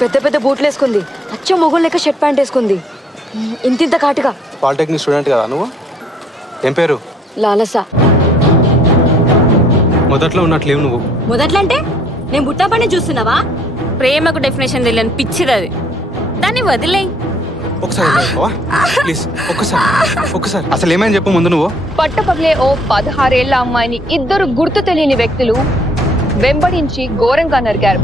పెద్ద పెద్ద బూట్లు వేసుకుంది, అచ్చ మొగుడు లెక్క షర్ట్ ప్యాంట్ వేసుకుంది, ఇంతింత కాటుగా. పాలిటెక్నిక్ స్టూడెంట్ కదా నువ్వు? ఏం పేరు? లాలస. మొదట్లో ఉన్నట్లేవు నువ్వు. మొదట్లో అంటే నేను బుట్టా పని చూస్తున్నావా? ప్రేమకు డెఫినేషన్ తెలియని పిచ్చిది అది, దాన్ని వదిలేయి. ఒకసారి ప్లీజ్, ఒక్కసారి అసలు ఏమైనా చెప్పు ముందు నువ్వు. పట్టపగలే ఓ 16 ఏళ్ల అమ్మాయిని ఇద్దరు గుర్తు తెలియని వ్యక్తులు వెంబడించి ఘోరంగా నరికారు.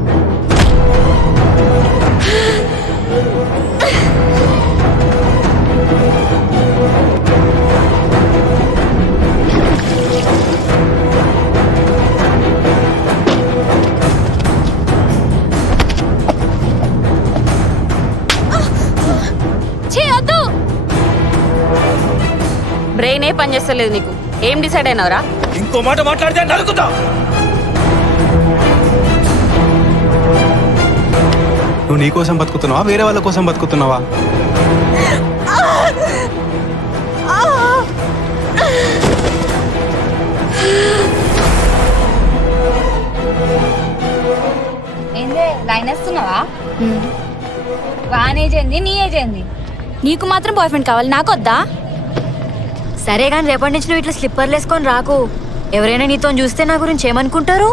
బ్రెయిన్ ఏ పని చేస్తలేదు నీకు. ఏం డిసైడ్ అయినావురా? ఇంకో మాట మాట్లాడితే నరుకుతా. నువ్వు నీ కోసం బతుకుతున్నావా, వేరే వాళ్ళ కోసం బతుకుతున్నావా? ఏందే లైన్ వేస్తున్నావా? వాన్ ఏజ్ ఏంది, నీ ఏజ్ ఏంది? నీకు మాత్రం బాయ్ ఫ్రెండ్ కావాలి, నాకు వద్దా? సరే కానీ రేపటి నుంచి నువ్వు ఇట్లా స్లిప్పర్లు వేసుకొని రాకు. ఎవరైనా నీతో చూస్తే నా గురించి ఏమనుకుంటారు?